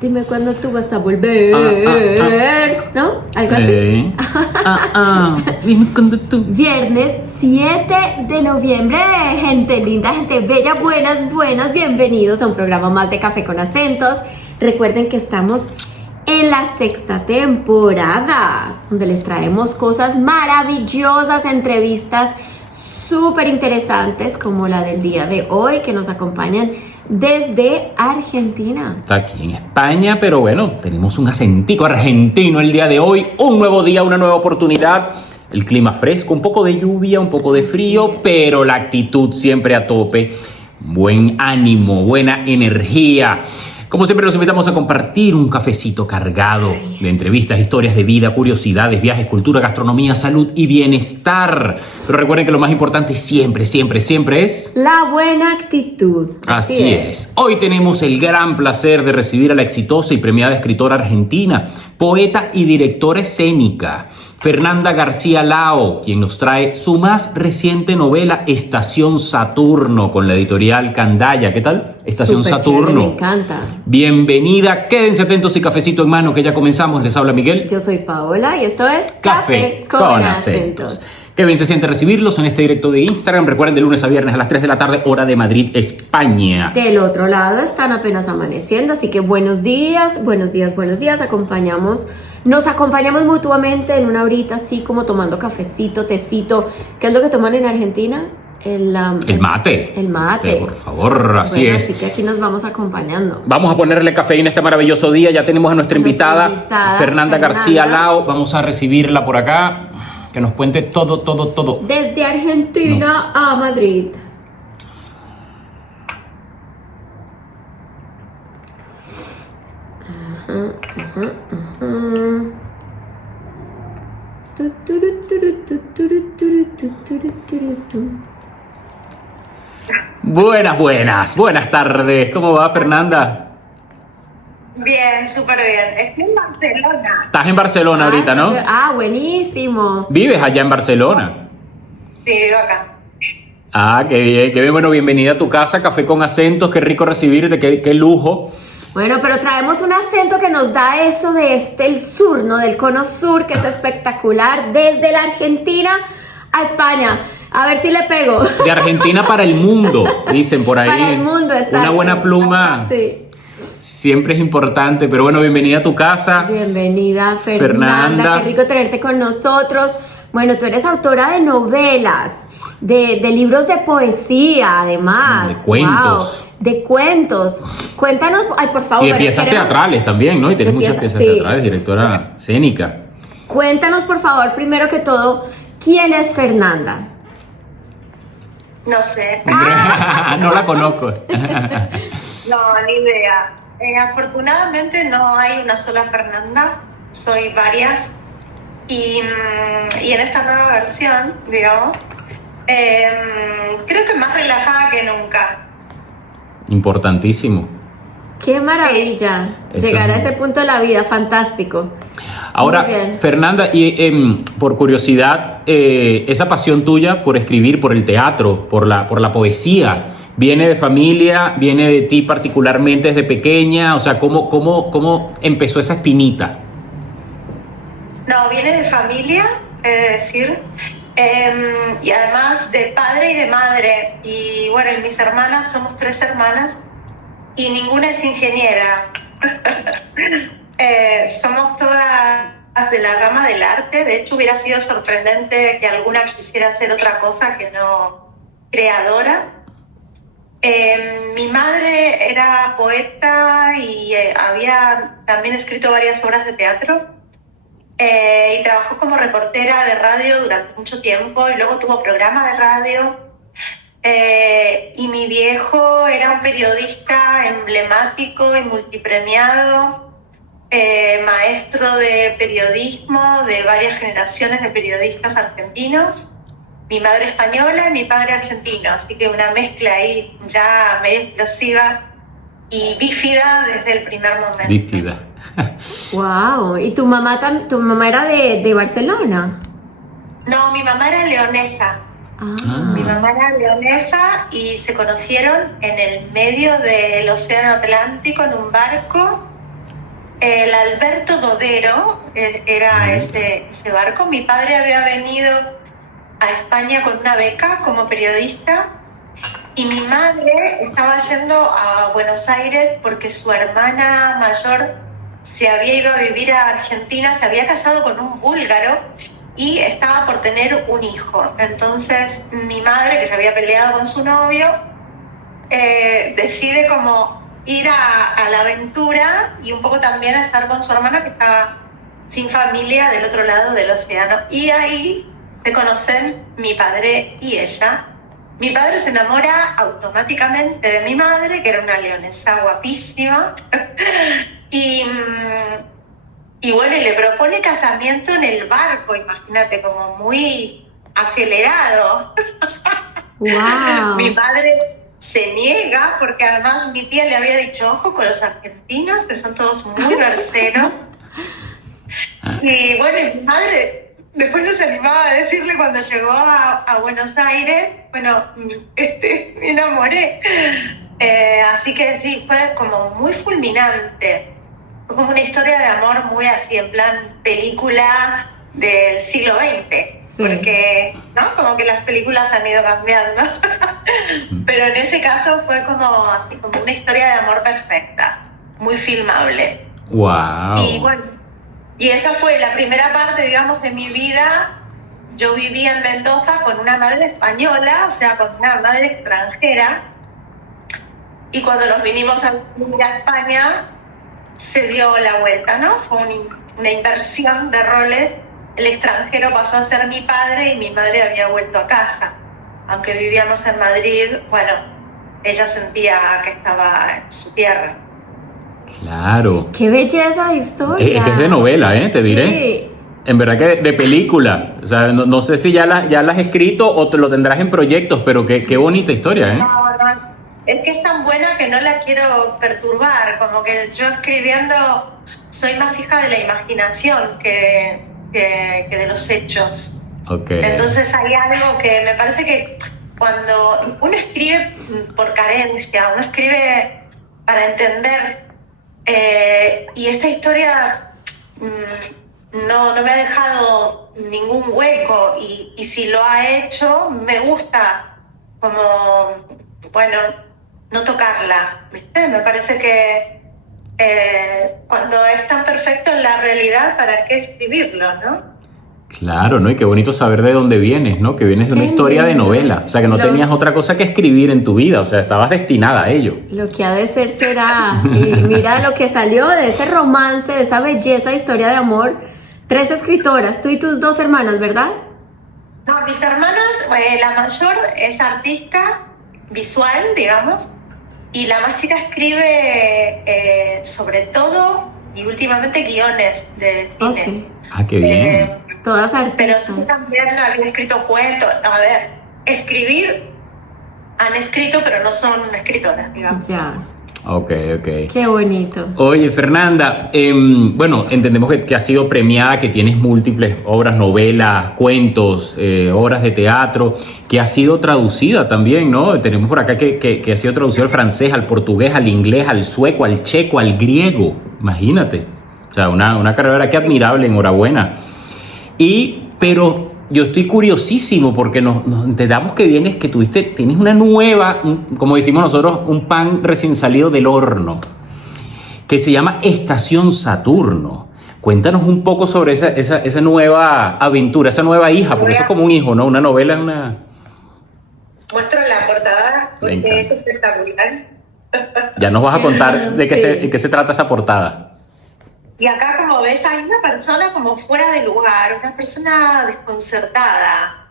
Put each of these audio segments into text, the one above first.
Dime cuándo tú vas a volver, ¿no? Algo así. Dime cuándo tú. Viernes 7 de noviembre, gente linda, gente bella, buenas, bienvenidos a un programa más de Café con Acentos. Recuerden que estamos en la 6ª temporada, donde les traemos cosas maravillosas, entrevistas súper interesantes como la del día de hoy, que nos acompañan desde Argentina. Está aquí en España, pero bueno, tenemos un acentico argentino el día de hoy. Un nuevo día, una nueva oportunidad. El clima fresco, un poco de lluvia, un poco de frío, pero la actitud siempre a tope. Buen ánimo, buena energía. Como siempre, los invitamos a compartir un cafecito cargado de entrevistas, historias de vida, curiosidades, viajes, cultura, gastronomía, salud y bienestar. Pero recuerden que lo más importante siempre es la buena actitud. Así es. Hoy tenemos el gran placer de recibir a la exitosa y premiada escritora argentina, poeta y directora escénica, Fernanda García Lao, quien nos trae su más reciente novela, Estación Saturno, con la editorial Candaya. ¿Qué tal? Estación Súper Saturno. chévere, me encanta. Bienvenida, quédense atentos y cafecito en mano, que ya comenzamos. Les habla Miguel. Yo soy Paola y esto es Café con Acentos. Qué bien se siente recibirlos en este directo de Instagram. Recuerden, de lunes a viernes a las 3 de la tarde, hora de Madrid, España. Del otro lado están apenas amaneciendo, así que buenos días. Nos acompañamos mutuamente en una horita, así como tomando cafecito, tecito. ¿Qué es lo que toman en Argentina? El mate. El mate. Por favor, así es. Así que aquí nos vamos acompañando. Vamos a ponerle cafeína a este maravilloso día. Ya tenemos a nuestra invitada, Fernanda García Lao. Vamos a recibirla por acá, que nos cuente todo. Desde Argentina a Madrid. Buenas tardes. ¿Cómo va, Fernanda? Bien, súper bien. Estoy en Barcelona. Estás en Barcelona ahorita, ¿no? Buenísimo. ¿Vives allá en Barcelona? Sí, vivo acá. Qué bien. Bueno, bienvenida a tu casa, Café con Acentos. Qué rico recibirte, qué lujo. Bueno, pero traemos un acento que nos da eso de el sur, ¿no? Del cono sur, que es espectacular, desde la Argentina a España. A ver si le pego. De Argentina para el mundo, dicen por ahí. Para el mundo, exacto. Una buena pluma. Sí. Siempre es importante, pero bueno, bienvenida a tu casa. Bienvenida, Fernanda. Qué rico tenerte con nosotros. Bueno, tú eres autora de novelas, de libros de poesía, además. De cuentos. Wow. De cuentos. Cuéntanos, por favor. Y de piezas teatrales también, ¿no? Y tienes muchas piezas teatrales, directora escénica. Cuéntanos, por favor, primero que todo, ¿quién es Fernanda? No sé. No la conozco. No, ni idea. Afortunadamente no hay una sola Fernanda, soy varias. Y en esta nueva versión, digamos, creo que más relajada que nunca. Importantísimo. ¡Qué maravilla! Sí. Llegar a ese punto de la vida, fantástico. Ahora, Fernanda, y por curiosidad, esa pasión tuya por escribir, por el teatro, por la poesía, ¿viene de familia, viene de ti particularmente desde pequeña? O sea, ¿cómo empezó esa espinita? No, viene de familia, es decir, y además de padre y de madre. Y bueno, y mis hermanas, somos 3 hermanas y ninguna es ingeniera. Somos todas de la rama del arte. De hecho, hubiera sido sorprendente que alguna quisiera hacer otra cosa que no creadora. Mi madre era poeta y había también escrito varias obras de teatro. Y trabajó como reportera de radio durante mucho tiempo y luego tuvo programa de radio. Y mi viejo era un periodista emblemático y multipremiado, maestro de periodismo de varias generaciones de periodistas argentinos. Mi madre española y mi padre argentino, así que una mezcla ahí ya medio explosiva y bífida desde el primer momento. Bífida. Wow. ¿Y tu mamá era de Barcelona? No, mi mamá era leonesa. Mi mamá era leonesa y se conocieron en el medio del océano Atlántico en un barco el Alberto Dodero, era ese barco. Mi padre había venido a España con una beca como periodista y mi madre estaba yendo a Buenos Aires porque su hermana mayor se había ido a vivir a Argentina, se había casado con un búlgaro y estaba por tener un hijo. Entonces mi madre, que se había peleado con su novio, decide como ir a la aventura y un poco también a estar con su hermana que estaba sin familia del otro lado del océano. Y ahí se conocen mi padre y ella. Mi padre se enamora automáticamente de mi madre, que era una leonesa guapísima, y bueno, y le propone casamiento en el barco, imagínate, como muy acelerado. Wow. Mi padre se niega porque además mi tía le había dicho, ojo con los argentinos, que son todos muy verseros. Y bueno, y mi madre después no se animaba a decirle cuando llegó a Buenos Aires, bueno, me enamoré. Así que sí, fue como muy fulminante. Fue como una historia de amor muy así, en plan película del siglo XX. Sí. Porque, ¿no? Como que las películas han ido cambiando. Pero en ese caso fue como así, como una historia de amor perfecta, muy filmable. Wow. Y bueno, y esa fue la primera parte, digamos, de mi vida. Yo vivía en Mendoza con una madre española, o sea, con una madre extranjera. Y cuando nos vinimos a vivir a España, se dio la vuelta, ¿no? Fue una inversión de roles. El extranjero pasó a ser mi padre y mi madre había vuelto a casa. Aunque vivíamos en Madrid, bueno, ella sentía que estaba en su tierra. Claro. ¡Qué belleza de historia! Es que es de novela, te diré. Sí. En verdad que de película. O sea, no sé si ya la has escrito o te lo tendrás en proyectos, pero qué bonita historia, No, es que es tan buena que no la quiero perturbar. Como que yo escribiendo soy más hija de la imaginación que de los hechos. Okay. Entonces hay algo que me parece que cuando uno escribe por carencia, uno escribe para entender, y esta historia no me ha dejado ningún hueco y si lo ha hecho me gusta como, bueno, no tocarla, ¿viste? Me parece que cuando es tan perfecto en la realidad, ¿para qué escribirlo, no? Claro, ¿no? Y qué bonito saber de dónde vienes, ¿no? Que vienes de una historia de novela. O sea, que no tenías otra cosa que escribir en tu vida. O sea, estabas destinada a ello. Lo que ha de ser será. Y mira lo que salió de ese romance, de esa belleza, historia de amor. 3 escritoras, tú y tus 2 hermanas, ¿verdad? No, mis hermanas, la mayor es artista visual, digamos, y la más chica escribe sobre todo y últimamente guiones de cine. Okay. Ah, qué bien. Todas artistas. Pero sí también había escrito cuentos. A ver, escribir han escrito, pero no son escritoras, digamos. Ya. Ok. Qué bonito. Oye, Fernanda, bueno, entendemos que has sido premiada, que tienes múltiples obras, novelas, cuentos, obras de teatro, que ha sido traducida también, ¿no? Tenemos por acá que ha sido traducido al francés, al portugués, al inglés, al sueco, al checo, al griego. Imagínate. O sea, una carrera que admirable, enhorabuena. Pero yo estoy curiosísimo porque nos enteramos que tienes una nueva, como decimos nosotros, un pan recién salido del horno, que se llama Estación Saturno. Cuéntanos un poco sobre esa nueva aventura, esa nueva hija, porque eso es como un hijo, ¿no? Una novela es una... Muestro la portada porque es espectacular. Ya nos vas a contar de qué se trata esa portada. Y acá, como ves, hay una persona como fuera de lugar, una persona desconcertada.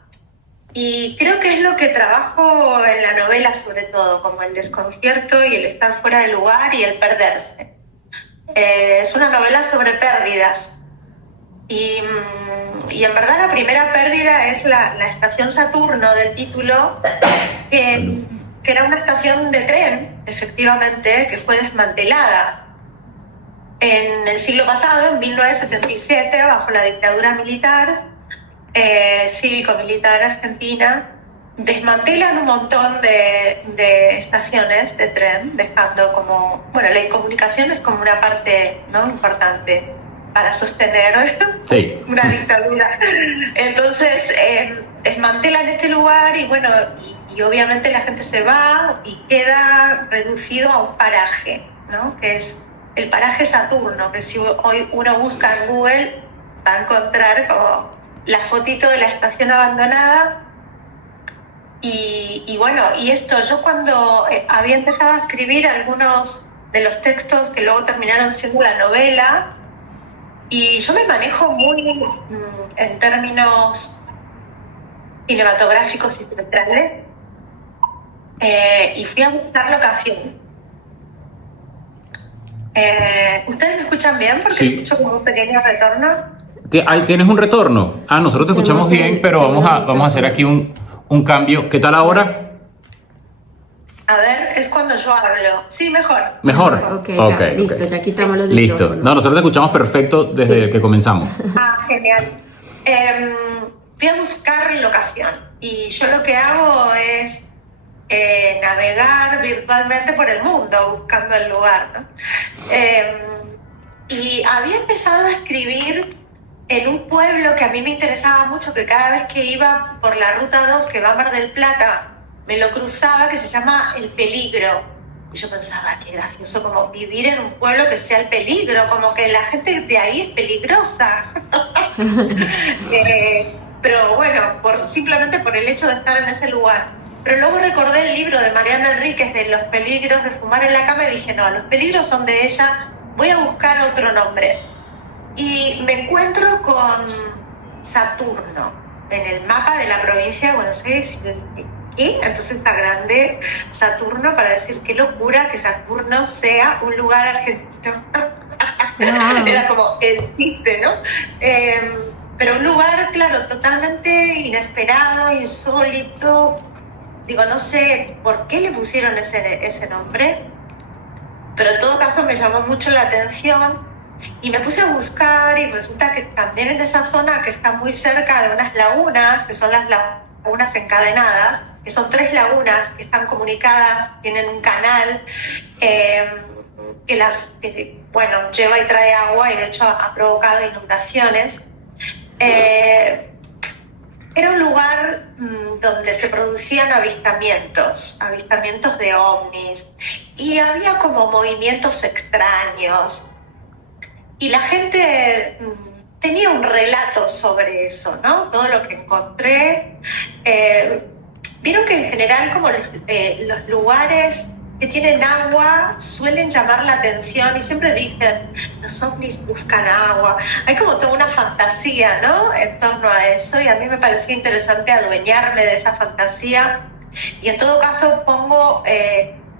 Y creo que es lo que trabajo en la novela sobre todo, como el desconcierto y el estar fuera de lugar y el perderse. Es una novela sobre pérdidas. Y en verdad la primera pérdida es la estación Saturno del título, que era una estación de tren, efectivamente, que fue desmantelada en el siglo pasado, en 1977, bajo la dictadura militar, cívico-militar argentina, desmantelan un montón de estaciones de tren, dejando como, bueno, la incomunicación es como una parte, ¿no?, importante para sostener una dictadura. Entonces, desmantelan este lugar y bueno, y obviamente la gente se va y queda reducido a un paraje, ¿no?, que es el paraje Saturno, que si hoy uno busca en Google va a encontrar como la fotito de la estación abandonada. Y bueno, y esto, yo cuando había empezado a escribir algunos de los textos que luego terminaron siendo la novela, y yo me manejo muy en términos cinematográficos y teatrales, y fui a buscar locación. ¿Ustedes me escuchan bien? Porque Sí. escucho como un pequeño retorno. ¿Tienes un retorno? Nosotros te escuchamos bien, pero vamos a hacer aquí un cambio. ¿Qué tal ahora? A ver, es cuando yo hablo. Sí, mejor. ¿Mejor? Ok, ya, listo, ya quitamos los Listo. micrófonos. No, nosotros te escuchamos perfecto desde que comenzamos. Genial. Fui a buscar locación y yo lo que hago es navegar virtualmente por el mundo buscando el lugar, ¿no? Y había empezado a escribir en un pueblo que a mí me interesaba mucho, que cada vez que iba por la Ruta 2 que va a Mar del Plata me lo cruzaba, que se llama El Peligro. Y yo pensaba, qué gracioso como vivir en un pueblo que sea El Peligro, como que la gente de ahí es peligrosa. Pero bueno, simplemente por el hecho de estar en ese lugar. Pero luego recordé el libro de Mariana Enríquez de Los peligros de fumar en la cama y dije, no, los peligros son de ella, voy a buscar otro nombre. Y me encuentro con Saturno en el mapa de la provincia de Buenos Aires. ¿Qué? Entonces está grande Saturno para decir qué locura que Saturno sea un lugar argentino. Wow. Era como el chiste, ¿no? Pero un lugar, claro, totalmente inesperado, insólito. Digo, no sé por qué le pusieron ese nombre, pero en todo caso me llamó mucho la atención y me puse a buscar y resulta que también en esa zona que está muy cerca de unas lagunas, que son las lagunas encadenadas, que son 3 lagunas que están comunicadas, tienen un canal que lleva y trae agua y de hecho ha provocado inundaciones. Era un lugar donde se producían avistamientos de ovnis, y había como movimientos extraños. Y la gente tenía un relato sobre eso, ¿no? Todo lo que encontré. Vieron que en general como los lugares que tienen agua suelen llamar la atención y siempre dicen, los ovnis buscan agua. Hay como toda una fantasía, ¿no?, en torno a eso, y a mí me parecía interesante adueñarme de esa fantasía. Y en todo caso pongo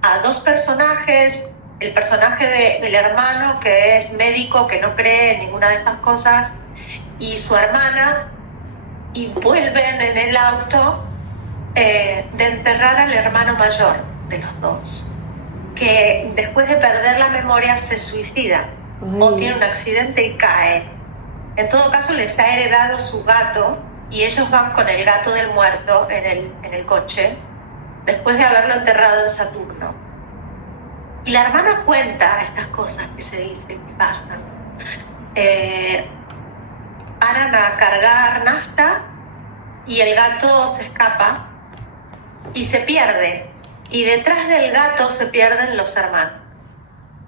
a 2 personajes, el personaje del hermano, que es médico, que no cree en ninguna de estas cosas, y su hermana, y vuelven en el auto de enterrar al hermano mayor de los 2, que después de perder la memoria se suicida. Ay. O tiene un accidente y cae. En todo caso les ha heredado su gato y ellos van con el gato del muerto en el coche después de haberlo enterrado en Saturno. Y la hermana cuenta estas cosas que se dicen, que pasan. Paran a cargar nafta y el gato se escapa y se pierde. Y detrás del gato se pierden los hermanos.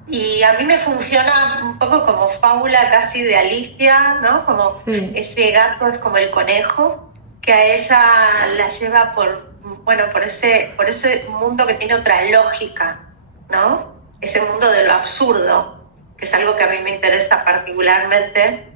Y a mí me funciona un poco como fábula casi de Alicia, ¿no? Como sí. Ese gato es como el conejo, que a ella la lleva por ese mundo que tiene otra lógica, ¿no? Ese mundo de lo absurdo, que es algo que a mí me interesa particularmente.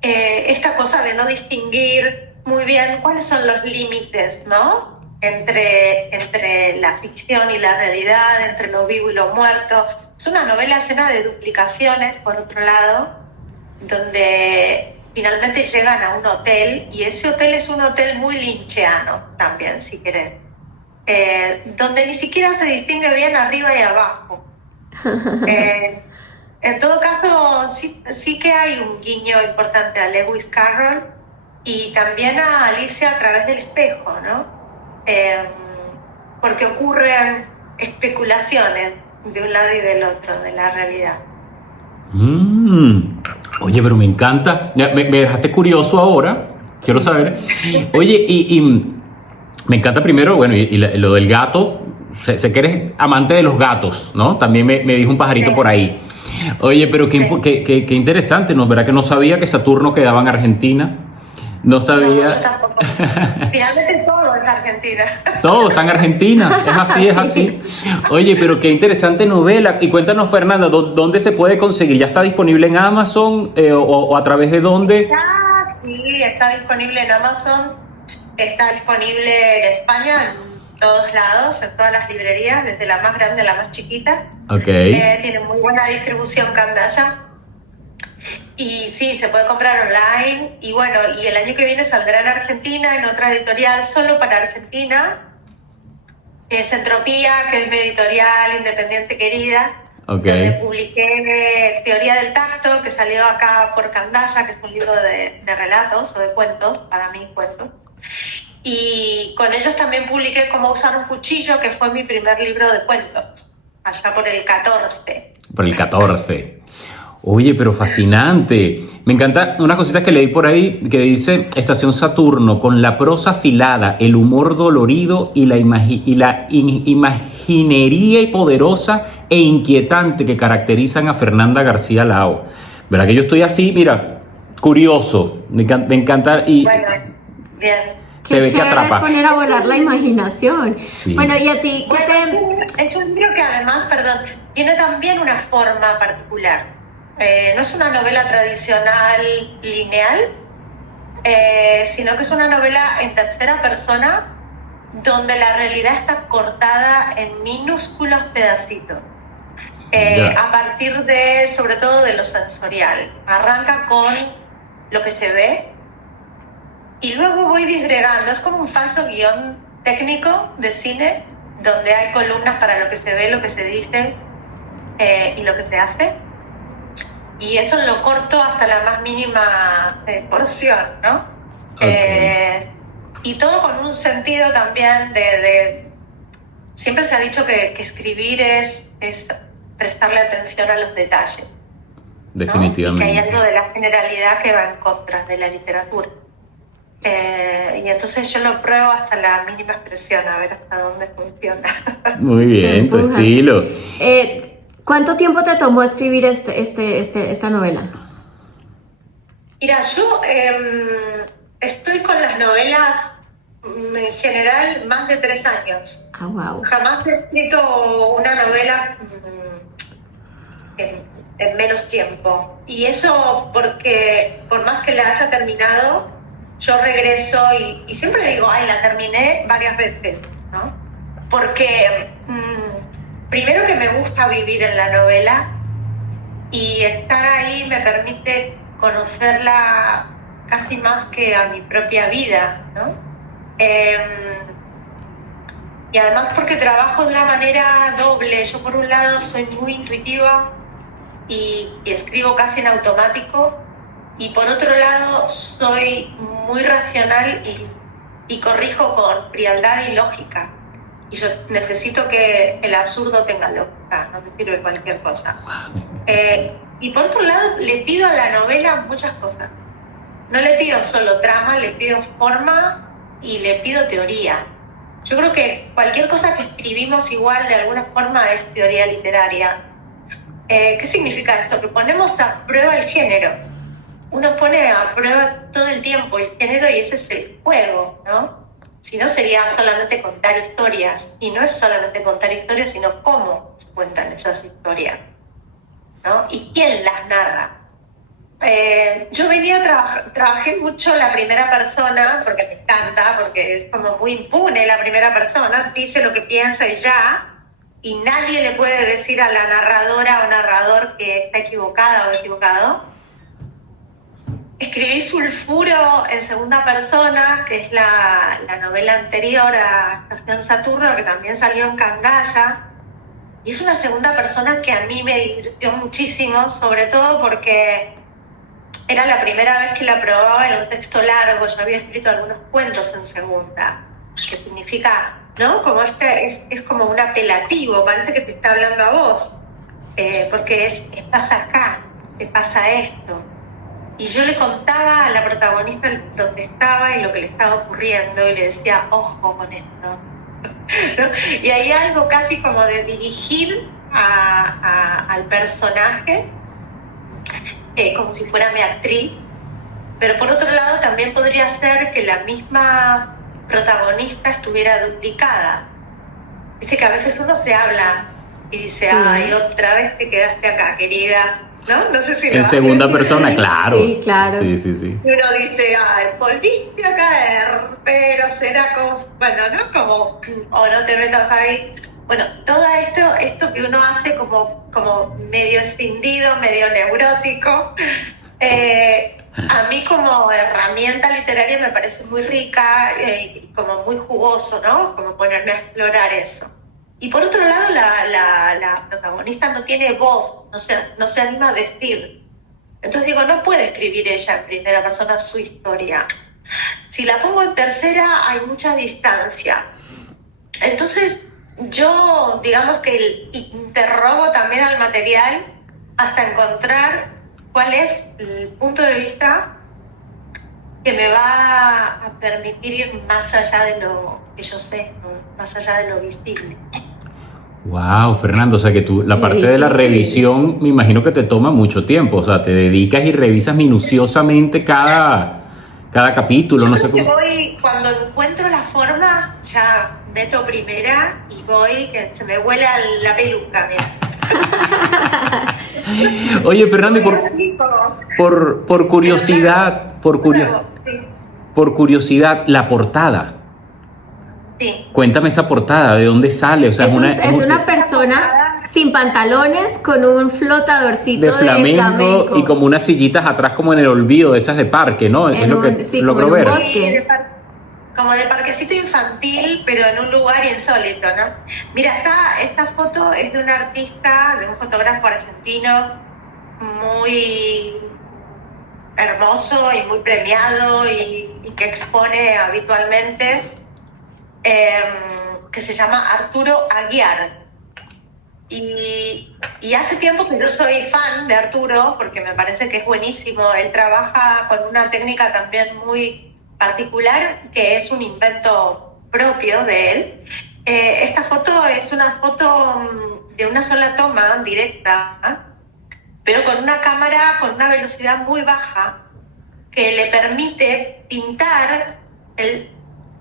Esta cosa de no distinguir muy bien cuáles son los límites, ¿no?, entre la ficción y la realidad, entre lo vivo y lo muerto. Es una novela llena de duplicaciones, por otro lado, donde finalmente llegan a un hotel, y ese hotel es un hotel muy lynchiano también, si querés, donde ni siquiera se distingue bien arriba y abajo. En todo caso, sí que hay un guiño importante a Lewis Carroll y también a Alicia a través del espejo, ¿no? porque ocurren especulaciones de un lado y del otro de la realidad. Oye, pero me encanta. Me dejaste curioso ahora. Quiero saber. Oye, y me encanta primero, bueno, y lo del gato. Sé que eres amante de los gatos, ¿no? También me dijo un pajarito por ahí. Oye, pero qué interesante, ¿no? ¿Verdad que no sabía que Saturno quedaba en Argentina? No sabía. No, yo tampoco. Finalmente todo es Argentina. Todo está en Argentina, es así, es así. Oye, pero qué interesante novela. Y cuéntanos, Fernanda, ¿dónde se puede conseguir? ¿Ya está disponible en Amazon o a través de dónde? Sí, está disponible en Amazon, está disponible en España, en todos lados, en todas las librerías, desde la más grande a la más chiquita. Okay. Tiene muy buena distribución Candaya. Y sí, se puede comprar online. Y bueno, y el año que viene saldrá en Argentina, en otra editorial solo para Argentina, que es Entropía, que es mi editorial independiente querida. Okay. Donde publiqué Teoría del Tacto, que salió acá por Candaya, que es un libro de relatos o de cuentos, para mí cuentos. Y con ellos también publiqué Cómo usar un cuchillo, que fue mi primer libro de cuentos, allá por el 14. Por el 14. Oye, pero fascinante. Me encanta unas cositas que leí por ahí que dice Estación Saturno, con la prosa afilada, el humor dolorido y la imaginería y poderosa e inquietante que caracterizan a Fernanda García Lao. ¿Verdad que yo estoy así? Mira, curioso. Me encanta y bueno, bien. Se ve que atrapa. Es poner a volar la imaginación. Sí. Bueno, y a ti, ¿qué te...? Es un libro que además, tiene también una forma particular. No es una novela tradicional lineal, sino que es una novela en tercera persona donde la realidad está cortada en minúsculos pedacitos. A partir de, sobre todo, de lo sensorial. Arranca con lo que se ve y luego voy disgregando. Es como un falso guión técnico de cine donde hay columnas para lo que se ve, lo que se dice y lo que se hace. Y eso lo corto hasta la más mínima porción, ¿no? Okay. Y todo con un sentido también siempre se ha dicho que escribir es prestarle atención a los detalles, ¿no? Definitivamente. Y que hay algo de la generalidad que va en contra de la literatura. Y entonces yo lo pruebo hasta la mínima expresión, a ver hasta dónde funciona. Muy bien, tu estilo. ¿Cuánto tiempo te tomó escribir esta novela? Mira, yo estoy con las novelas en general más de 3 años. Ah, wow. Jamás he escrito una novela en menos tiempo. Y eso porque por más que la haya terminado, yo regreso y siempre digo, la terminé varias veces, ¿no? Porque primero que me gusta vivir en la novela y estar ahí me permite conocerla casi más que a mi propia vida, ¿no? Y además porque trabajo de una manera doble. Yo por un lado soy muy intuitiva y escribo casi en automático, y por otro lado soy muy racional y corrijo con frialdad y lógica. Y yo necesito que el absurdo tenga lógica, no me sirve cualquier cosa. Y por otro lado, le pido a la novela muchas cosas. No le pido solo trama, le pido forma y le pido teoría. Yo creo que cualquier cosa que escribimos igual de alguna forma es teoría literaria. ¿Qué significa esto? Que ponemos a prueba el género. Uno pone a prueba todo el tiempo el género y ese es el juego, ¿no? Si no sería solamente contar historias, y no es solamente contar historias, sino cómo se cuentan esas historias, ¿no? Y quién las narra. Yo trabajé mucho la primera persona, porque me encanta, porque es como muy impune la primera persona, dice lo que piensa y ya, y nadie le puede decir a la narradora o narrador que está equivocada o equivocado. Escribí Sulfuro en segunda persona, que es la novela anterior a Estación Saturno, que también salió en Candaya. Y es una segunda persona que a mí me divirtió muchísimo, sobre todo porque era la primera vez que la probaba en un texto largo. Yo había escrito algunos cuentos en segunda, que significa, ¿no? Como es como un apelativo, parece que te está hablando a vos, porque pasa acá, te pasa esto. Y yo le contaba a la protagonista dónde estaba y lo que le estaba ocurriendo, y le decía, ojo con esto. ¿No? Y hay algo casi como de dirigir al personaje, como si fuera mi actriz, pero por otro lado también podría ser que la misma protagonista estuviera duplicada. Viste que a veces uno se habla y dice, Sí. ay, otra vez te quedaste acá, querida, ¿no? No sé si En segunda persona, claro. Sí, claro. Sí. y uno dice, ay, volviste a caer, pero será como, bueno, ¿no? Como, o no te metas ahí. Bueno, todo esto que uno hace como medio escindido, medio neurótico, a mí como herramienta literaria me parece muy rica y como muy jugoso, ¿no? Como ponerme a explorar eso. Y por otro lado, la protagonista no tiene voz, no se anima a decir. Entonces digo, no puede escribir ella en primera persona su historia. Si la pongo en tercera, hay mucha distancia. Entonces yo, digamos que interrogo también al material hasta encontrar cuál es el punto de vista que me va a permitir ir más allá de lo que yo sé, ¿no? Más allá de lo visible. Wow, Fernando, o sea que tú, la Qué parte de la difícil. revisión, me imagino que te toma mucho tiempo, o sea, te dedicas y revisas minuciosamente cada capítulo, no sé Yo creo cómo. que cuando encuentro la forma, ya meto primera y voy, que se me vuela la peluca, mira. Oye, Fernando, y Así como, por curiosidad, sí. por curiosidad, la portada. Sí. Cuéntame esa portada, ¿de dónde sale? O sea, Es es una persona sin pantalones con un flotadorcito de flamenco y como unas sillitas atrás como en el olvido, de esas de parque, ¿no? Es lo que sí, logro como en ver. un bosque. Como de parquecito infantil, pero en un lugar insólito, ¿no? Mira, esta foto es de un artista, de un fotógrafo argentino muy hermoso y muy premiado y que expone habitualmente, que se llama Arturo Aguiar. Y hace tiempo que yo soy fan de Arturo porque me parece que es buenísimo. Él trabaja con una técnica también muy particular, que es un invento propio de él. Esta foto es una foto de una sola toma, directa, pero con una cámara con una velocidad muy baja que le permite pintar. Él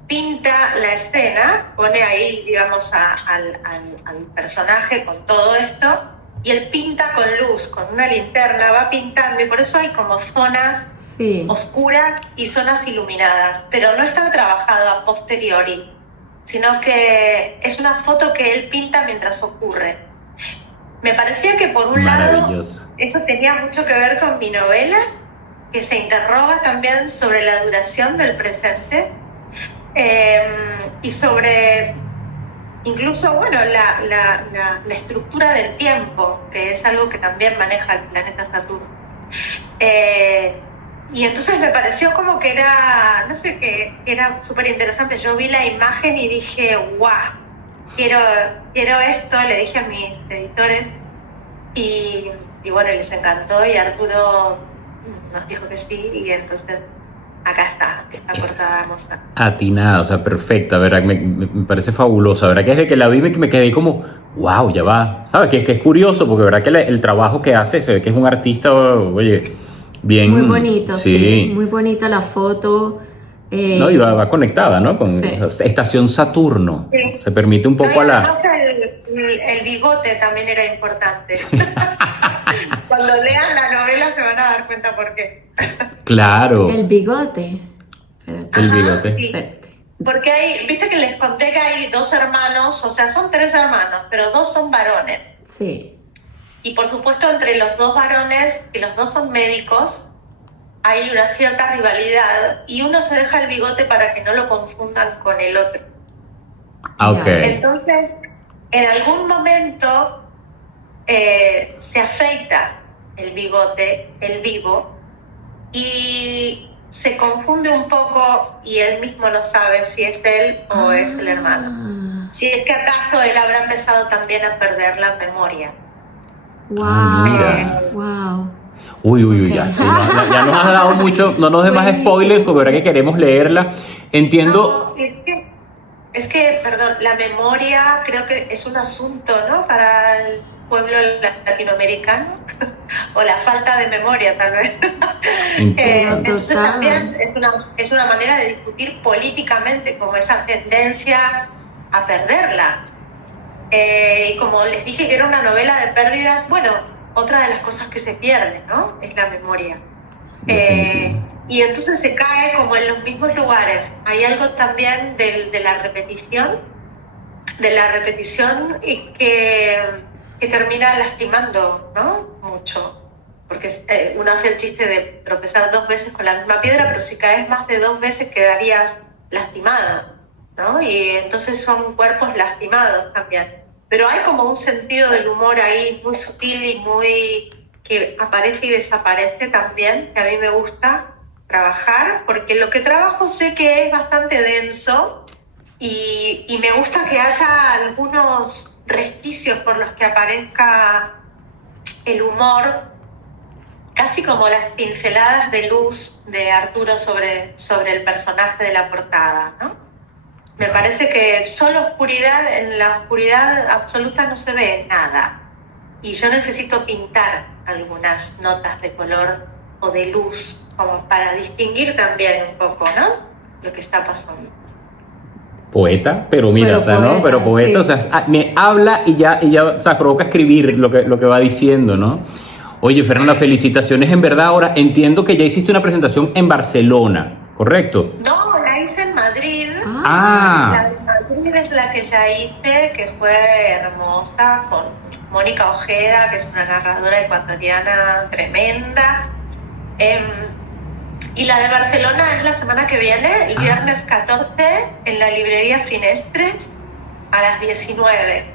pinta la escena, pone ahí, digamos, al personaje con todo esto, y él pinta con luz, con una linterna, va pintando, y por eso hay como zonas oscuras y zonas iluminadas, pero no está trabajado a posteriori, sino que es una foto que él pinta mientras ocurre. Me parecía que por un lado eso tenía mucho que ver con mi novela, que se interroga también sobre la duración del presente, y sobre incluso, bueno, la estructura del tiempo, que es algo que también maneja el planeta Saturno. Y entonces me pareció como que era, no sé, que era súper interesante. Yo vi la imagen y dije, guau, quiero esto, le dije a mis editores y bueno, les encantó y Arturo nos dijo que sí y entonces acá está, esta portada hermosa. Atinada, o sea, perfecta, ¿verdad? Me parece fabulosa, ¿verdad? Que desde que la vi me quedé como, wow, ya va, ¿sabes? Que es curioso, porque ¿verdad? Que el trabajo que hace, se ve que es un artista, oye, bien... Muy bonito, sí, muy bonita la foto. No, y va conectada, ¿no? Con Estación Saturno. Sí. Se permite un poco el bigote también era importante. Cuando lean la novela se van a dar cuenta por qué. Claro. El bigote. El bigote. Sí. Porque viste que les conté que hay 2 hermanos, o sea, son 3 hermanos, pero 2 son varones. Sí. Y por supuesto, entre los 2 varones, que los 2 son médicos, hay una cierta rivalidad y uno se deja el bigote para que no lo confundan con el otro. Ok. Entonces, en algún momento se afeita el bigote, el vivo, y se confunde un poco y él mismo no sabe si es él o es el hermano. Si es que acaso él habrá empezado también a perder la memoria. Mira. Wow. Uy, ya, sí, ya nos has dado mucho, no nos des más spoilers porque ahora que queremos leerla, entiendo... No, es que, perdón, la memoria creo que es un asunto, ¿no? Para el pueblo latinoamericano, o la falta de memoria, tal vez. Entonces también es una manera de discutir políticamente como esa tendencia a perderla. Y como les dije que era una novela de pérdidas, bueno, otra de las cosas que se pierde, ¿no? Es la memoria. Y entonces se cae como en los mismos lugares. Hay algo también de la repetición y que termina lastimando, ¿no? Mucho. Porque uno hace el chiste de tropezar 2 veces con la misma piedra, pero si caes más de 2 veces quedarías lastimado, ¿no? Y entonces son cuerpos lastimados también. Pero hay como un sentido del humor ahí muy sutil y muy que aparece y desaparece también, que a mí me gusta trabajar, porque lo que trabajo sé que es bastante denso y me gusta que haya algunos resquicios por los que aparezca el humor, casi como las pinceladas de luz de Arturo sobre el personaje de la portada, ¿no? Me parece que solo oscuridad, en la oscuridad absoluta no se ve nada. Y yo necesito pintar algunas notas de color o de luz, como para distinguir también un poco, ¿no? Lo que está pasando. Poeta, pero mira, Pero o sea, poeta, ¿no? Pero poeta, sí. o sea, me habla y ya, o sea, provoca escribir lo que va diciendo, ¿no? Oye, Fernanda, felicitaciones, en verdad. Ahora entiendo que ya hiciste una presentación en Barcelona, ¿correcto? No, la hice en Madrid. Ah. La de Madrid es la que ya hice, que fue hermosa, con Mónica Ojeda, que es una narradora ecuatoriana tremenda. Y la de Barcelona es la semana que viene, el viernes 14, en la librería Finestres, a las 19.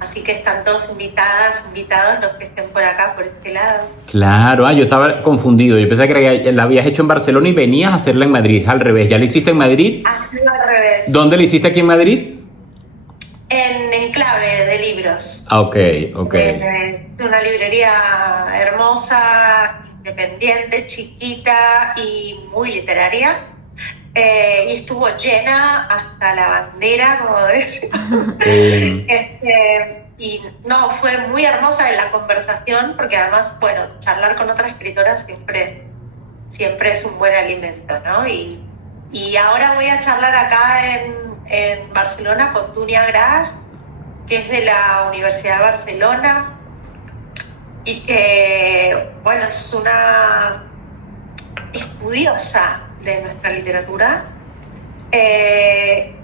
Así que están todos invitados los que estén por acá, por este lado. Claro, yo estaba confundido. Yo pensaba que la habías hecho en Barcelona y venías a hacerla en Madrid. Al revés, ¿ya la hiciste en Madrid? Así al revés. ¿Dónde la hiciste aquí en Madrid? En Enclave de Libros. Ok. Es una librería hermosa, independiente, chiquita y muy literaria. Y estuvo llena hasta la bandera, como decimos. Y no, fue muy hermosa la conversación, porque además, bueno, charlar con otra escritora siempre es un buen alimento, ¿no? Y ahora voy a charlar acá en Barcelona con Dunia Gras, que es de la Universidad de Barcelona, y que, bueno, es una estudiosa de nuestra literatura,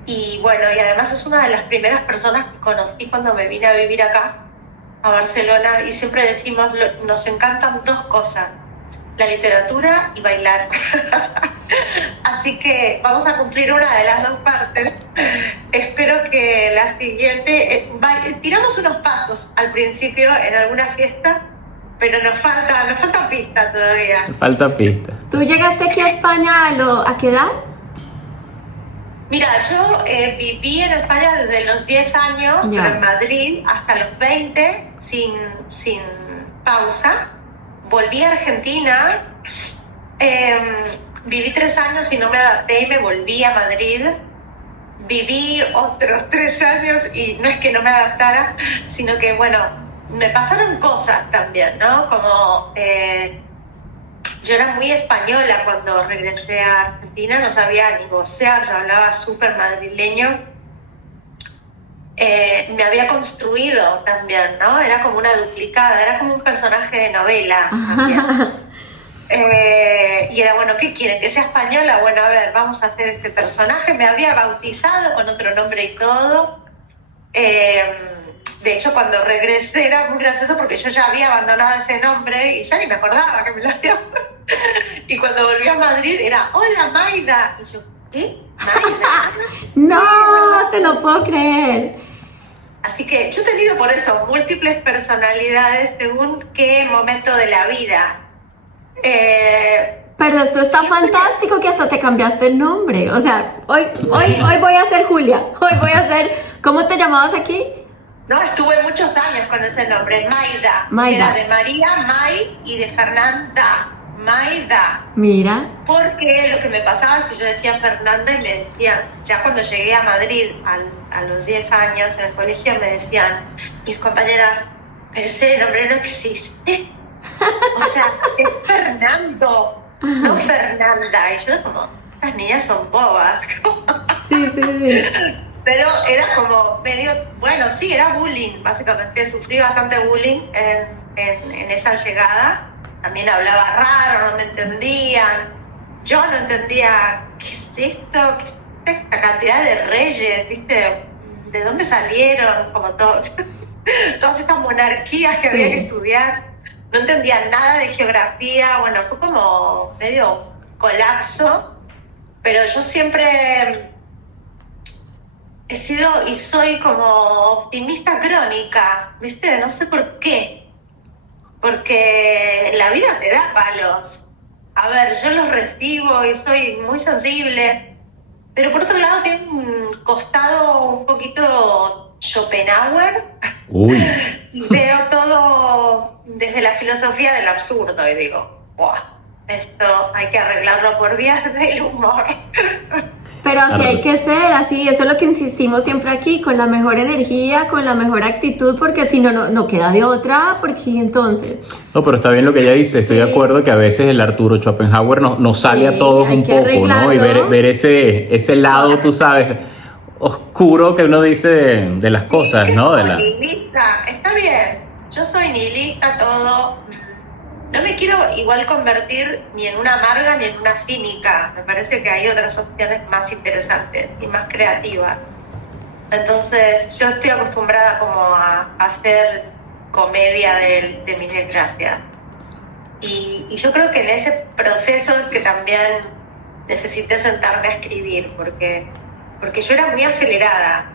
y bueno, y además es una de las primeras personas que conocí cuando me vine a vivir acá a Barcelona, y siempre decimos, nos encantan 2 cosas, la literatura y bailar. Así que vamos a cumplir una de las 2 partes. Espero que la siguiente, tiramos unos pasos al principio en alguna fiesta, pero nos falta pista todavía. Falta pista. ¿Tú llegaste aquí a España a qué edad? Mira, yo viví en España desde los 10 años, pero en Madrid hasta los 20, sin pausa. Volví a Argentina, viví 3 años y no me adapté y me volví a Madrid. Viví otros 3 años y no es que no me adaptara, sino que, bueno, me pasaron cosas también, ¿no? Como yo era muy española cuando regresé a Argentina, no sabía ni vocear, yo hablaba súper madrileño. Me había construido también, ¿no? Era como una duplicada, era como un personaje de novela también. Y era, bueno, ¿qué quieren? ¿Que sea española? Bueno, a ver, vamos a hacer este personaje. Me había bautizado con otro nombre y todo. De hecho, cuando regresé era muy gracioso porque yo ya había abandonado ese nombre y ya ni me acordaba que me lo había... Y cuando volví a Madrid era, hola Maida. Y yo, ¿qué? ¿Maida? No, te lo puedo creer. Así que yo he tenido por eso múltiples personalidades según qué momento de la vida. Pero esto está fantástico que hasta te cambiaste el nombre. O sea, hoy voy a ser Julia. Hoy voy a ser... ¿Cómo te llamabas aquí? No, estuve muchos años con ese nombre, Maida. Maida. Era de María, May, y de Fernanda, Maida. Mira. Porque lo que me pasaba es que yo decía Fernanda y me decían, ya cuando llegué a Madrid a los 10 años en el colegio, me decían mis compañeras, pero ese nombre no existe. O sea, es Fernando, no Fernanda. Y yo era como, estas niñas son bobas. Sí. Pero era como medio, bueno, sí, era bullying, básicamente. Sufrí bastante bullying en esa llegada. También hablaba raro, no me entendían. Yo no entendía, ¿qué es esto? ¿Qué es esta cantidad de reyes? ¿Viste? ¿De dónde salieron? Como todas estas monarquías que había que estudiar. No entendía nada de geografía. Bueno, fue como medio colapso. Pero yo siempre he sido y soy como optimista crónica, ¿viste? No sé por qué. Porque la vida te da palos. A ver, yo los recibo y soy muy sensible. Pero por otro lado tiene un costado un poquito Schopenhauer. Uy. Y veo todo desde la filosofía del absurdo y digo, ¡buah! Esto hay que arreglarlo por vías del humor. Pero así hay que ser, así, eso es lo que insistimos siempre aquí, con la mejor energía, con la mejor actitud, porque si no, no queda de otra, porque entonces... No, pero está bien lo que ella dice, estoy de acuerdo que a veces el Arturo Schopenhauer nos sale a todos un poco, ¿no? Y ver ese lado, tú sabes, oscuro que uno dice de las cosas, ¿no? Nihilista, está bien, yo soy nihilista, todo... No me quiero igual convertir ni en una amarga ni en una cínica. Me parece que hay otras opciones más interesantes y más creativas. Entonces yo estoy acostumbrada como a hacer comedia de mis desgracias. Y yo creo que en ese proceso es que también necesité sentarme a escribir, porque yo era muy acelerada.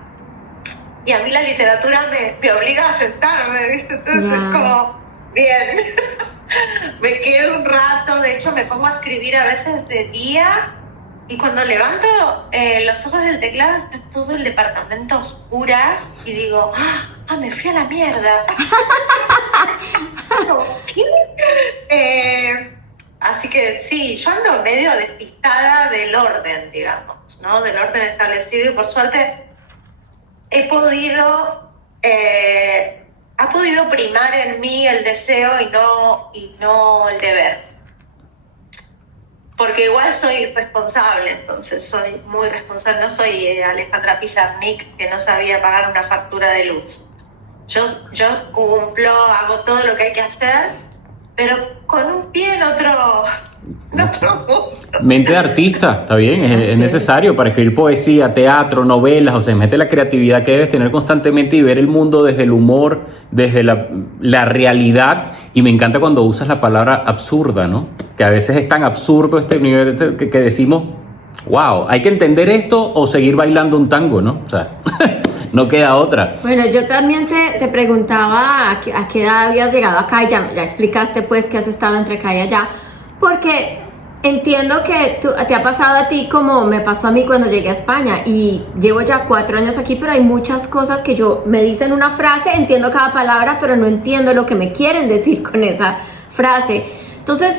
Y a mí la literatura me obliga a sentarme, ¿viste? Entonces es como, bien... Me quedo un rato, de hecho me pongo a escribir a veces de día y cuando levanto los ojos del teclado está todo el departamento a oscuras y digo, me fui a la mierda. ¿Qué? Así que sí, yo ando medio despistada del orden, digamos, ¿no? Del orden establecido y por suerte ha podido primar en mí el deseo y no el deber. Porque igual soy responsable, entonces soy muy responsable. No soy Alejandra Pizarnik, que no sabía pagar una factura de luz. Yo cumplo, hago todo lo que hay que hacer, pero con un pie en otro mundo. Mente de artista, está bien, es necesario para escribir poesía, teatro, novelas, o sea, mete la creatividad que debes tener constantemente y ver el mundo desde el humor, desde la realidad, y me encanta cuando usas la palabra absurda, ¿no? Que a veces es tan absurdo este nivel que decimos, wow, hay que entender esto o seguir bailando un tango, ¿no? O sea, no queda otra. Bueno, yo también te preguntaba a qué edad habías llegado acá y ya explicaste pues que has estado entre acá y allá, porque entiendo que te ha pasado a ti como me pasó a mí cuando llegué a España y llevo ya 4 años aquí, pero hay muchas cosas que me dicen una frase, entiendo cada palabra, pero no entiendo lo que me quieren decir con esa frase. Entonces,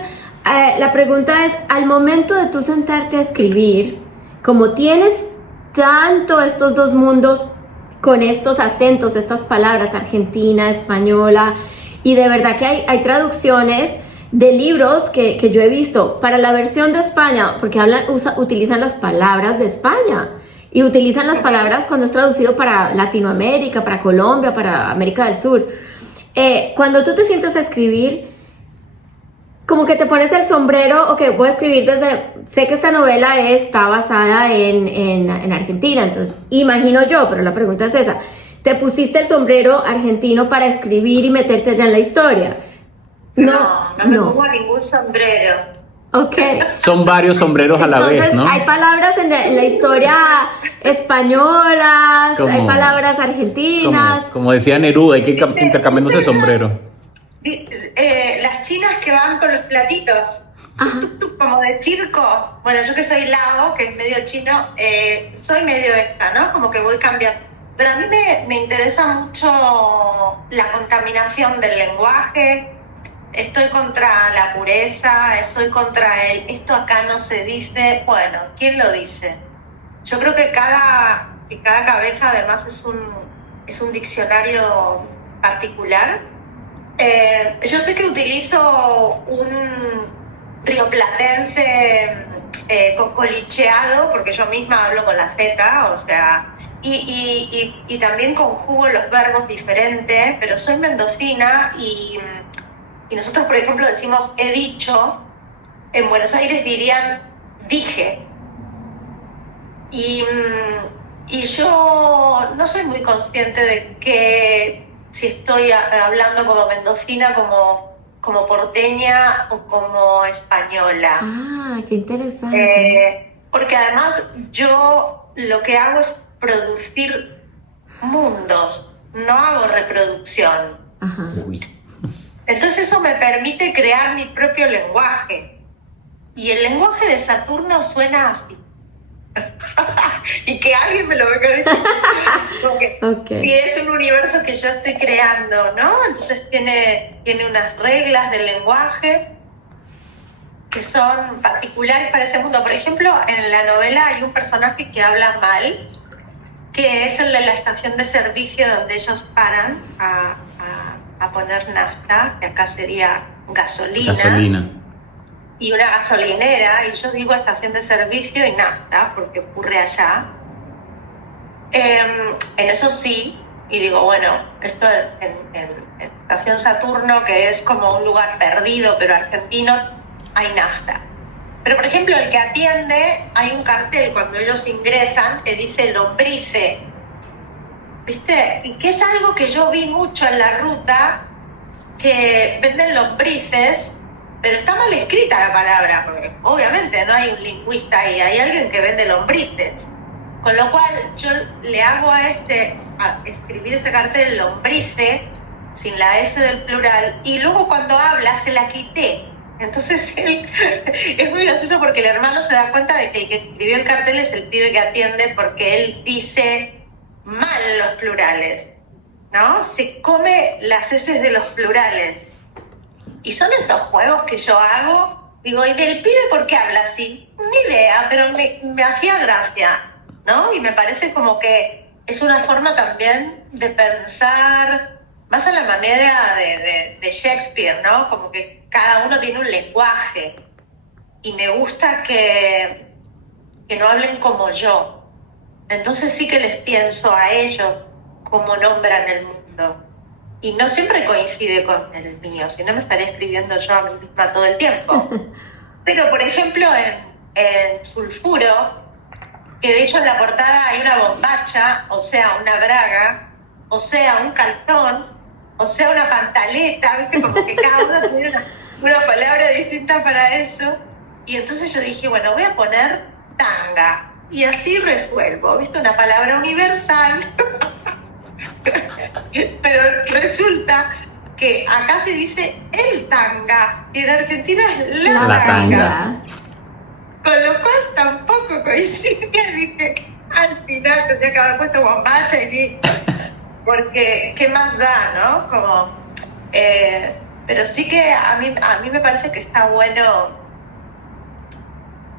la pregunta es, al momento de tú sentarte a escribir, como tienes tanto estos dos mundos con estos acentos, estas palabras, argentina, española, y de verdad que hay traducciones de libros que yo he visto para la versión de España, porque utilizan las palabras de España y utilizan las palabras cuando es traducido para Latinoamérica, para Colombia, para América del Sur. Cuando tú te sientas a escribir, como que te pones el sombrero, ok, voy a escribir sé que esta novela está basada en Argentina, entonces imagino yo, pero la pregunta es esa, ¿te pusiste el sombrero argentino para escribir y meterte ya en la historia? No me pongo ningún sombrero. Ok. Son varios sombreros a la vez, ¿no? Hay palabras en la historia españolas, hay palabras argentinas. Como decía Neruda, hay que ir intercambiándose sombrero. Las chinas que van con los platitos. tuk, tuk, como de circo. Bueno, yo que soy Lao, que es medio chino, soy medio esta, ¿no? Como que voy cambiando. Pero a mí me interesa mucho la contaminación del lenguaje. Estoy contra la pureza, estoy contra esto acá no se dice. Bueno, ¿quién lo dice? Yo creo que cada cabeza además es un diccionario particular. Yo sé que utilizo un rioplatense cocolicheado, porque yo misma hablo con la Z, o sea, y también conjugo los verbos diferentes, pero soy mendocina y nosotros, por ejemplo, decimos he dicho, en Buenos Aires dirían dije. Y yo no soy muy consciente de que si estoy hablando como mendocina, como porteña o como española. Ah, qué interesante. Porque además yo lo que hago es producir mundos, no hago reproducción. Ajá. Uy. Entonces eso me permite crear mi propio lenguaje. Y el lenguaje de Saturno suena así. Y que alguien me lo venga a decir. Porque Okay. y es un universo que yo estoy creando, ¿no? Entonces tiene unas reglas del lenguaje que son particulares para ese mundo. Por ejemplo, en la novela hay un personaje que habla mal, que es el de la estación de servicio donde ellos paran a poner nafta, que acá sería gasolina. Y una gasolinera, y yo digo estación de servicio y nafta, porque ocurre allá. En eso sí, y digo, bueno, esto en Estación Saturno, que es como un lugar perdido, pero argentino, hay nafta. Pero, por ejemplo, el que atiende, hay un cartel cuando ellos ingresan que dice lombrice, ¿viste? Y que es algo que yo vi mucho en la ruta, que venden lombrices, pero está mal escrita la palabra, porque obviamente no hay un lingüista ahí, hay alguien que vende lombrices. Con lo cual yo le hago a escribir ese cartel lombrice, sin la S del plural, y luego cuando habla se la quité. Entonces es muy gracioso porque el hermano se da cuenta de que el que escribió el cartel es el pibe que atiende, porque él dice mal los plurales, ¿no? Se come las S de los plurales. Y son esos juegos que yo hago. Digo, ¿y del pibe por qué habla así? Ni idea, pero me hacía gracia, ¿no? Y me parece como que es una forma también de pensar más a la manera de Shakespeare, ¿no? Como que cada uno tiene un lenguaje. Y me gusta que no hablen como yo. Entonces sí que les pienso a ellos cómo nombran el mundo. Y no siempre coincide con el mío, si no me estaría escribiendo yo a mí misma todo el tiempo. Pero, por ejemplo, en Sulfuro, que de hecho en la portada hay una bombacha, o sea, una braga, o sea, un calzón, o sea, una pantaleta, ¿viste? Como que cada uno tiene una palabra distinta para eso. Y entonces yo dije, bueno, voy a poner tanga, y así resuelvo, ¿viste? Una palabra universal. Pero resulta que acá se dice el tanga y en Argentina es la tanga. Con lo cual tampoco coincide. Dije, al final tendría que haber puesto bombacha y listo. Porque, ¿qué más da, no? Como, pero sí que a mí me parece que está bueno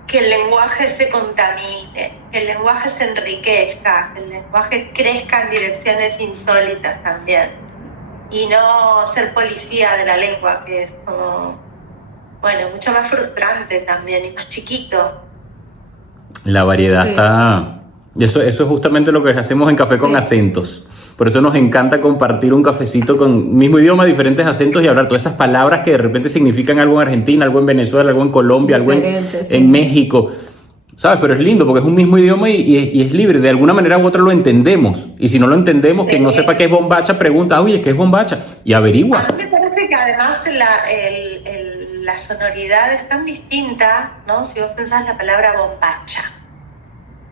que el lenguaje se contamine, que el lenguaje se enriquezca, que el lenguaje crezca en direcciones insólitas también. Y no ser policía de la lengua, que es como, bueno, mucho más frustrante también y más chiquito. La variedad está... Eso es justamente lo que hacemos en Café con Acentos. Por eso nos encanta compartir un cafecito con mismo idioma, diferentes acentos y hablar todas esas palabras que de repente significan algo en Argentina, algo en Venezuela, algo en Colombia, algo en México. ¿Sabes? Pero es lindo porque es un mismo idioma y es libre. De alguna manera u otra lo entendemos. Y si no lo entendemos, quien no sepa qué es bombacha, pregunta, oye, ¿qué es bombacha? Y averigua. A mí me parece que además la sonoridad es tan distinta, ¿no? Si vos pensás la palabra bombacha.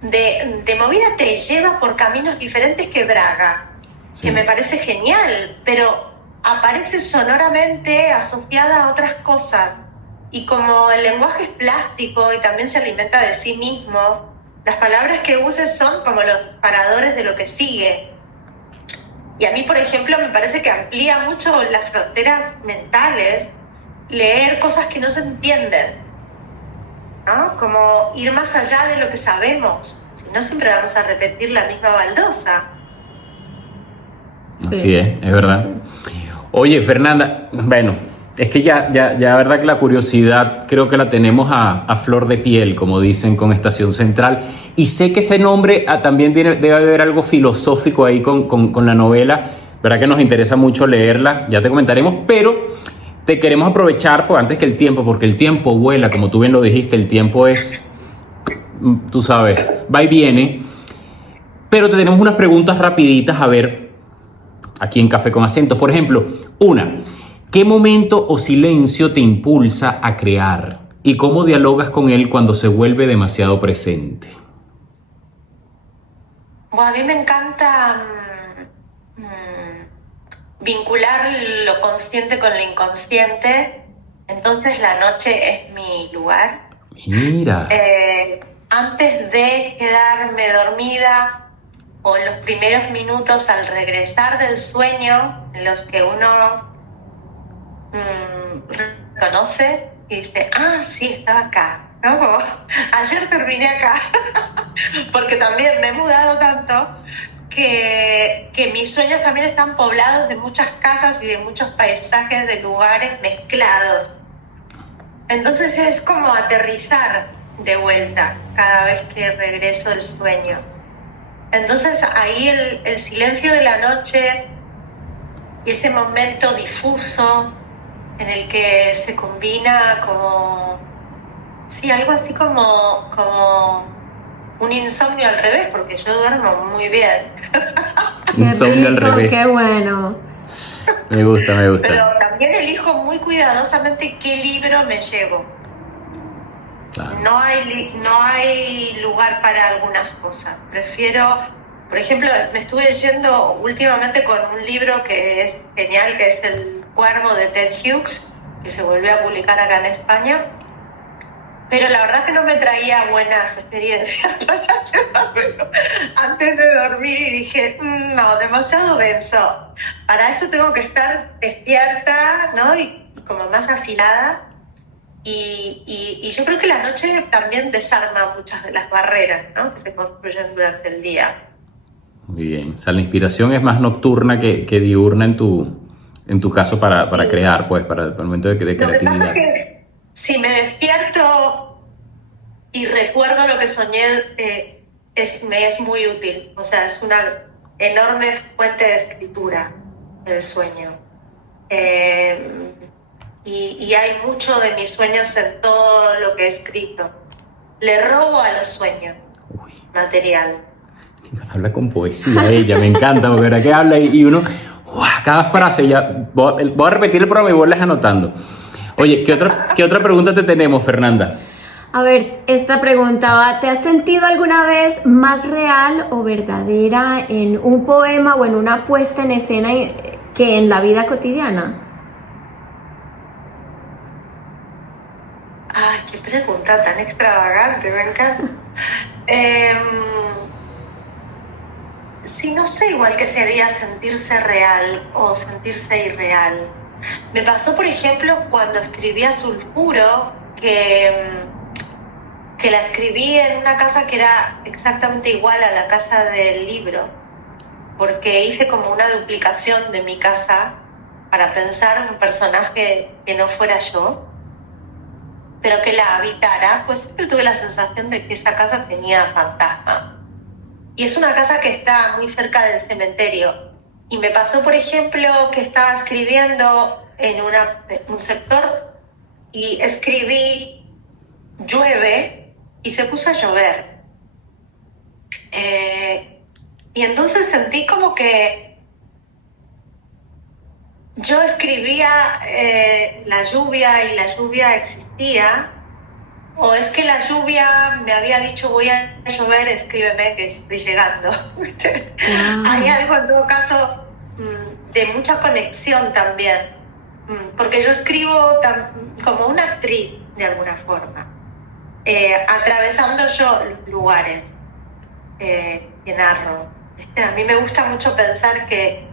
De movida te lleva por caminos diferentes que Braga. Sí. Que me parece genial, pero aparece sonoramente asociada a otras cosas. Y como el lenguaje es plástico y también se alimenta de sí mismo, las palabras que uses son como los paradores de lo que sigue. Y a mí, por ejemplo, me parece que amplía mucho las fronteras mentales leer cosas que no se entienden, ¿no? Como ir más allá de lo que sabemos, si no siempre vamos a repetir la misma baldosa. Así es verdad. Oye, Fernanda, bueno, es que ya, verdad que la curiosidad creo que la tenemos a flor de piel, como dicen con Estación Central, y sé que ese nombre también debe haber algo filosófico ahí con la novela, verdad que nos interesa mucho leerla, ya te comentaremos, pero te queremos aprovechar pues, antes que el tiempo, porque el tiempo vuela, como tú bien lo dijiste, el tiempo es, tú sabes, va y viene, pero te tenemos unas preguntas rapiditas a ver aquí en Café con Acentos. Por ejemplo, una, ¿qué momento o silencio te impulsa a crear? ¿Y cómo dialogas con él cuando se vuelve demasiado presente? Bueno, a mí me encanta vincular lo consciente con lo inconsciente, entonces la noche es mi lugar. Mira. Antes de quedarme dormida o los primeros minutos al regresar del sueño, en los que uno reconoce y dice, sí, estaba acá, ¿no? Como, ayer terminé acá, porque también me he mudado tanto que mis sueños también están poblados de muchas casas y de muchos paisajes de lugares mezclados. Entonces es como aterrizar de vuelta cada vez que regreso del sueño. Entonces ahí el silencio de la noche y ese momento difuso en el que se combina como, sí, algo así como un insomnio al revés, porque yo duermo muy bien. Insomnio al revés. Qué bueno. Me gusta. Pero también elijo muy cuidadosamente qué libro me llevo. Claro. No hay lugar para algunas cosas. Prefiero, por ejemplo, me estuve leyendo últimamente con un libro que es genial, que es El Cuervo de Ted Hughes, que se volvió a publicar acá en España. Pero la verdad que no me traía buenas experiencias para llevármelo antes de dormir y dije, no, demasiado denso. Para eso tengo que estar despierta, ¿no? Y como más afilada. Y yo creo que la noche también desarma muchas de las barreras, ¿no? Que se construyen durante el día. Muy bien. O sea, la inspiración es más nocturna que diurna en tu caso para crear, pues, para el momento de creatividad. Lo que pasa es que si me despierto y recuerdo lo que soñé, me es muy útil. O sea, es una enorme fuente de escritura el sueño. Y hay mucho de mis sueños en todo lo que he escrito. Le robo a los sueños material. Habla con poesía ella, me encanta, porque verdad que habla y uno, cada frase ya, voy a repetir el programa y vos las anotando. Oye, ¿qué otra pregunta te tenemos, Fernanda? A ver, esta pregunta va, ¿te has sentido alguna vez más real o verdadera en un poema o en una puesta en escena que en la vida cotidiana? Ay, qué pregunta tan extravagante, me encanta. Sí, no sé igual que sería sentirse real o sentirse irreal. Me pasó, por ejemplo, cuando escribía Sulfuro, que la escribí en una casa que era exactamente igual a la casa del libro, porque hice como una duplicación de mi casa para pensar un personaje que no fuera yo, pero que la habitara. Pues siempre tuve la sensación de que esa casa tenía fantasma. Y es una casa que está muy cerca del cementerio. Y me pasó, por ejemplo, que estaba escribiendo en un sector y escribí llueve y se puso a llover. Y entonces sentí como que yo escribía la lluvia y la lluvia existía, o es que la lluvia me había dicho voy a llover, escríbeme que estoy llegando. Hay algo en todo caso de mucha conexión también porque yo escribo como una actriz de alguna forma, atravesando yo los lugares que narro. A mí me gusta mucho pensar que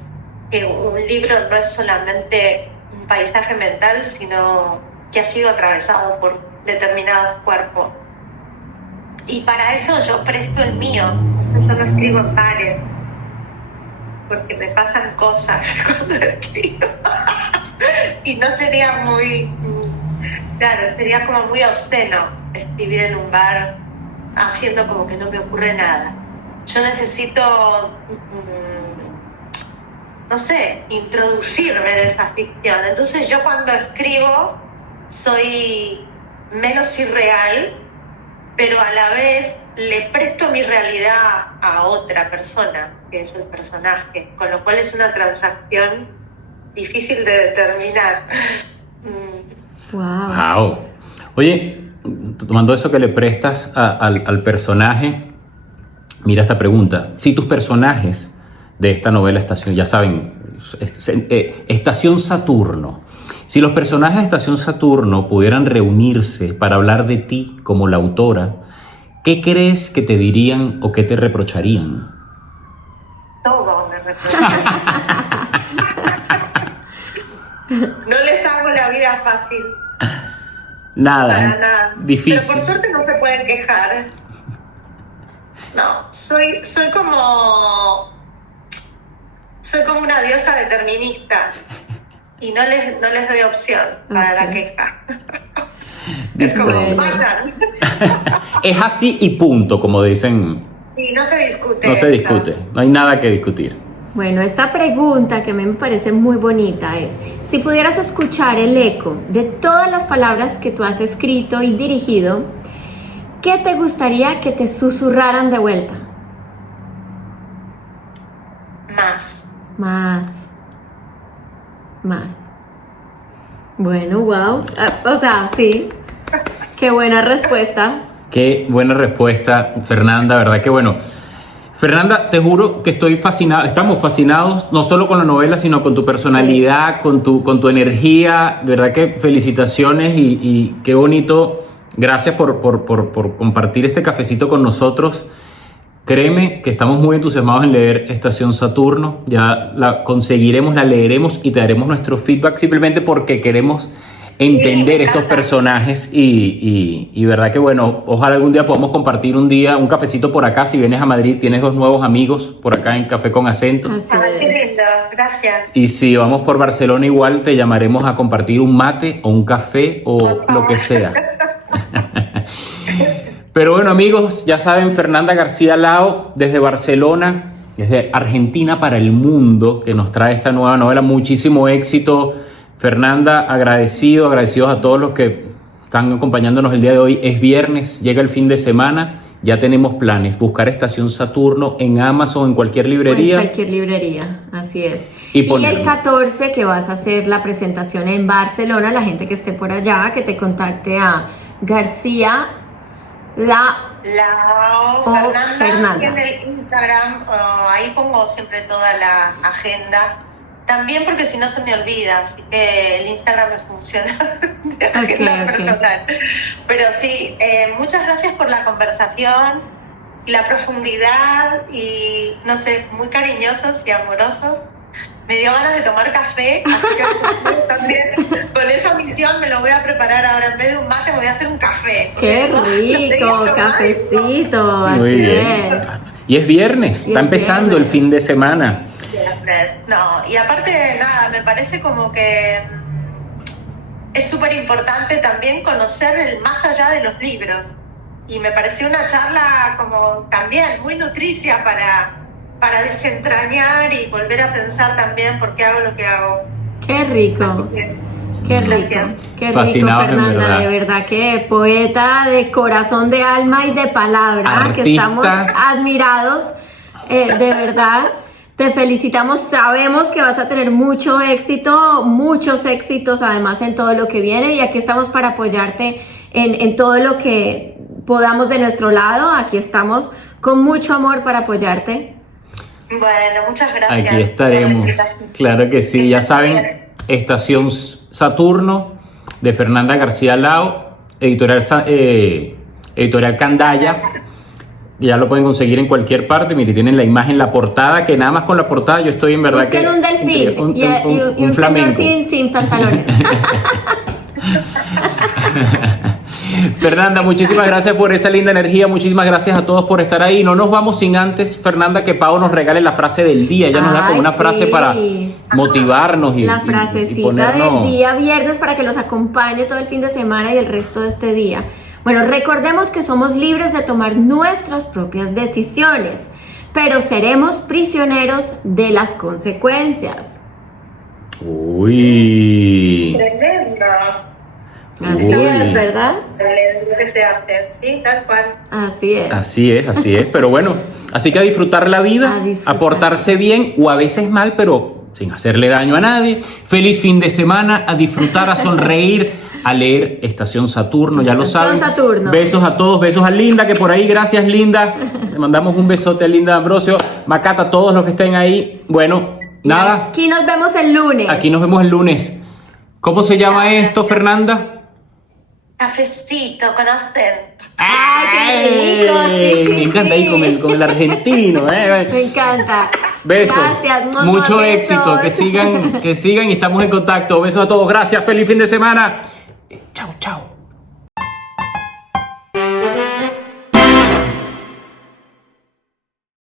un libro no es solamente un paisaje mental, sino que ha sido atravesado por determinados cuerpos. Y para eso yo presto el mío, yo no escribo en pares, porque me pasan cosas cuando escribo. Y no sería sería como muy obsceno escribir en un bar haciendo como que no me ocurre nada. Yo necesito, no sé, introducirme en esa ficción. Entonces yo cuando escribo soy menos irreal, pero a la vez le presto mi realidad a otra persona, que es el personaje, con lo cual es una transacción difícil de determinar. Wow. Oye, tomando eso que le prestas al personaje, mira esta pregunta. Si tus personajes de esta novela Estación, ya saben, Estación Saturno, si los personajes de Estación Saturno pudieran reunirse para hablar de ti como la autora, ¿qué crees que te dirían o qué te reprocharían? Todo me reprocharían. No les hago la vida fácil. Nada. Para nada. Difícil. Pero por suerte no se pueden quejar. No, soy como una diosa determinista y no les doy opción para la queja. Es como, vayan. Es así y punto, como dicen. Y no se discute. No se discute, no hay nada que discutir. Bueno, esta pregunta que a mí me parece muy bonita es, si pudieras escuchar el eco de todas las palabras que tú has escrito y dirigido, ¿qué te gustaría que te susurraran de vuelta? Más. Bueno, wow. O sea, sí. Qué buena respuesta. Qué buena respuesta, Fernanda, ¿verdad? Que bueno. Fernanda, te juro que estoy fascinado, estamos fascinados, no solo con la novela, sino con tu personalidad, con tu energía, ¿verdad? Que felicitaciones y qué bonito. Gracias por compartir este cafecito con nosotros. Créeme que estamos muy entusiasmados en leer Estación Saturno. Ya la conseguiremos, la leeremos y te daremos nuestro feedback simplemente porque queremos entender estos personajes y verdad que bueno, ojalá algún día podamos compartir un cafecito por acá. Si vienes a Madrid, tienes 2 nuevos amigos por acá en Café con Acentos. Qué lindos, gracias. Y si vamos por Barcelona igual te llamaremos a compartir un mate o un café o lo que sea. Pero bueno, amigos, ya saben, Fernanda García Lao desde Barcelona, desde Argentina para el mundo, que nos trae esta nueva novela. Muchísimo éxito, Fernanda, agradecidos a todos los que están acompañándonos el día de hoy. Es viernes, llega el fin de semana, ya tenemos planes, buscar Estación Saturno en Amazon, en cualquier librería. En cualquier librería, así es. Y el 14 que vas a hacer la presentación en Barcelona, la gente que esté por allá, que te contacte a García Fernanda. En el Instagram, ahí pongo siempre toda la agenda. También porque si no se me olvida, así que el Instagram me funciona de agenda personal. Pero sí, muchas gracias por la conversación y la profundidad y, no sé, muy cariñosos y amorosos. Me dio ganas de tomar café, así que también con esa misión me lo voy a preparar ahora. En vez de un mate me voy a hacer un café. ¡Qué rico! Cafecito, así muy bien. Y es viernes, está empezando el fin de semana. No, y aparte de nada, me parece como que es súper importante también conocer el más allá de los libros. Y me pareció una charla como también muy nutricia para desentrañar y volver a pensar también por qué hago lo que hago. ¡Qué rico! Qué rico, Fascinados, Fernanda, de verdad que poeta de corazón, de alma y de palabra, artista. Que estamos admirados, de verdad. Te felicitamos, sabemos que vas a tener mucho éxito, muchos éxitos además en todo lo que viene y aquí estamos para apoyarte en todo lo que podamos de nuestro lado, aquí estamos con mucho amor para apoyarte. Bueno, muchas gracias. Aquí estaremos, claro que sí, ya saben, Estación Saturno, de Fernanda García Lao, editorial Candaya. Ya lo pueden conseguir en cualquier parte. Mire, tienen la imagen, la portada, que nada más con la portada yo estoy en verdad. Busquen que un delfín y un flamenco señor sin pantalones. Fernanda, muchísimas gracias por esa linda energía. Muchísimas gracias a todos por estar ahí. No nos vamos sin antes, Fernanda, que Pau nos regale la frase del día. Ella nos da como una frase para motivarnos la frasecita y ponernos... del día viernes para que nos acompañe todo el fin de semana y el resto de este día. Bueno, recordemos que somos libres de tomar nuestras propias decisiones, pero seremos prisioneros de las consecuencias. Uy. Tremendo. Así es, ¿verdad? Lo que se hace, sí, tal cual. Así es. Así es. Pero bueno, así que a disfrutar la vida, a portarse bien o a veces mal, pero sin hacerle daño a nadie. Feliz fin de semana, a disfrutar, a sonreír, a leer Estación Saturno, ya lo saben. Saturno. Besos a todos, besos a Linda, que por ahí, gracias Linda. Le mandamos un besote a Linda Ambrosio, Macata, a todos los que estén ahí. Bueno, nada. Aquí nos vemos el lunes. Aquí nos vemos el lunes. ¿Cómo se llama esto, Fernanda? Cafecito con acento. ¡Ay, qué rico! Sí, Me encanta ahí con el argentino. Me encanta. Besos. Gracias. Mucho besos. éxito. Que sigan y estamos en contacto. Besos a todos. Gracias. Feliz fin de semana. Chao, chao.